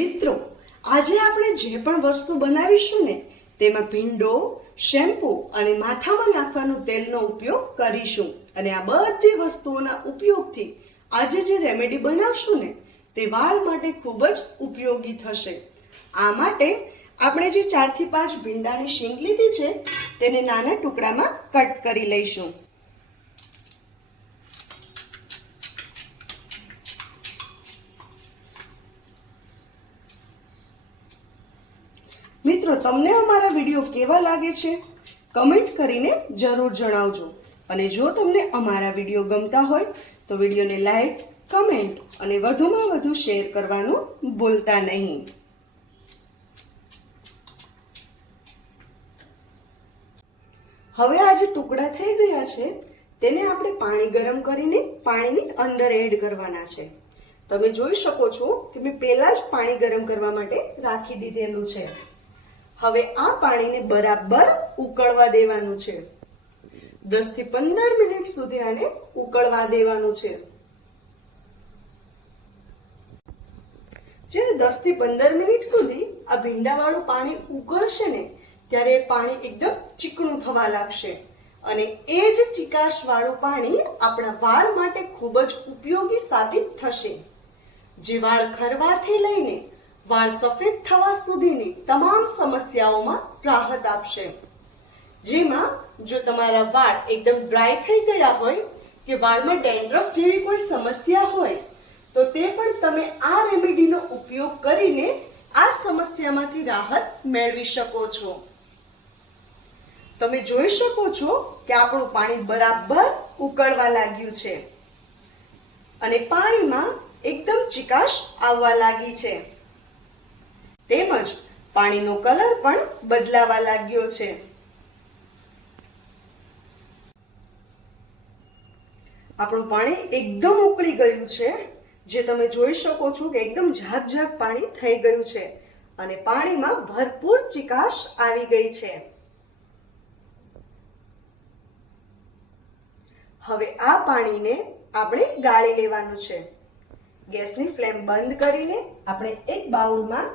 મિત્રો, આજે આપણે જે પણ વસ્તુ બનાવીશું ને તેમાં ભીંડો, શેમ્પૂ અને માથામાં નાખવાનું તેલનો ઉપયોગ કરીશું. અને આ બધી વસ્તુઓના ઉપયોગથી આજે જે રેમેડી બનાવશું ને તે વાળ માટે ખૂબ જ ઉપયોગી થશે. આ માટે આપણે જે 4 થી 5 ભીંડાની શીંગ લીધી છે તેને નાના ટુકડામાં કટ કરી લઈશું. મિત્રો, તમને અમારા વિડીયો કેવા લાગે છે કમેન્ટ કરીને જરૂર જણાવજો. અને જો તમને અમારા વિડીયો ગમતા હોય તો વિડીયોને લાઈક, કમેન્ટ અને વધુમાં વધુ શેર કરવાનું ભૂલતા નહીં. હવે આ જે ટુકડા થઈ ગયા છે તેને આપણે પાણી ગરમ કરીને પાણીની અંદર એડ કરવાના છે. તમે જોઈ શકો છો કે મેં પહેલા જ પાણી ગરમ કરવા માટે રાખી દીધેલું છે. હવે આ પાણીને બરાબર ઉકળવા દેવાનું છે. 10 થી 15 મિનિટ સુધી આને ઉકળવા દેવાનું છે. જ્યારે 10 થી 15 મિનિટ સુધી આ ભીંડાવાળું પાણી ઉકળશે ને ત્યારે પાણી એકદમ ચીકણું થવા લાગશે. અને એ જ ચીકાશ વાળું પાણી આપણા વાળ માટે ખૂબ જ ઉપયોગી સાબિત થશે. જે વાળ ખરવાથી લઈને વાળ સફેદ થવા સુધીની તમામ સમસ્યાઓમાં રાહત આપશે. જેમાં જો તમારા વાળ એકદમ ડ્રાય થઈ ગયા હોય કે વાળમાં ડેન્ડ્રફ જેવી કોઈ સમસ્યા હોય તો તે પણ તમે આ રેમેડીનો ઉપયોગ કરીને આ સમસ્યામાંથી રાહત મેળવી શકો છો. તમે જોઈ શકો છો કે આપણું પાણી બરાબર ઉકળવા લાગ્યું છે અને પાણીમાં એકદમ ચીકાશ આવવા લાગી છે. તેમજ પાણીનો કલર પણ બદલાવા લાગ્યો છે. આપણું પાણી એકદમ ઉકળી ગયું છે. જે તમે જોઈ શકો છો કે એકદમ ઝાક પાણી થઈ ગયું છે અને પાણીમાં ભરપૂર ચીકાશ આવી ગઈ છે. હવે આ પાણીને આપણે ગાળી લેવાનું છે. ગેસની ફ્લેમ બંધ કરીને આપણે એક બાઉલમાં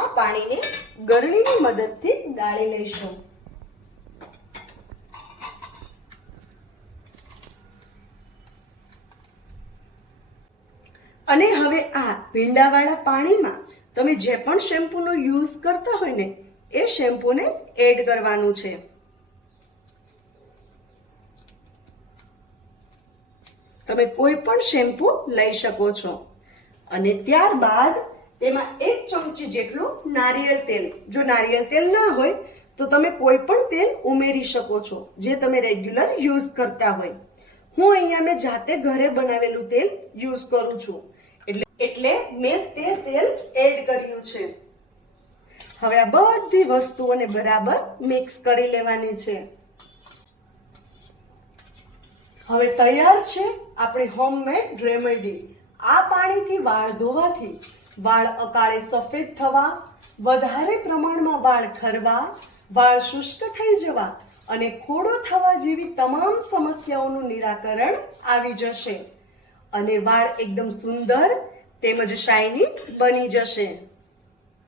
આ પાણીને ગરણીની મદદથી ગાળી લઈશું. અને હવે આ ભીંડાવાળા પાણીમાં તમે જે પણ શેમ્પૂનો યુઝ કરતા હોય ને એ શેમ્પૂને એડ કરવાનું છે. તમે કોઈ પણ શેમ્પૂ લઈ શકો છો અને ત્યારબાદ તેમાં 1 ચમચી જેટલું નારિયેળ તેલ, જો નારિયેળ તેલ ના હોય તો તમે કોઈ પણ તેલ ઉમેરી શકો છો જે તમે રેગ્યુલર યુઝ કરતા હોય. હું અહીંયા મેં જાતે ઘરે બનાવેલું તેલ યુઝ કરું છું એટલે મેં તે તેલ એડ કર્યું છે. હવે આ બધી વસ્તુઓને બરાબર મિક્સ કરી લેવાની છે. હવે તૈયાર છે આપણી હોમમેડ રેમેડી. આ પાણીથી વાળ ધોવાથી વાળ અકાળે સફેદ થવા, વધારે પ્રમાણમાં વાળ ખરવા, વાળ શુષ્ક થઈ જવા અને ખોડો થવા જેવી તમામ સમસ્યાઓનું નિરાકરણ આવી જશે અને વાળ એકદમ સુંદર તેમજ શાઇની બની જશે.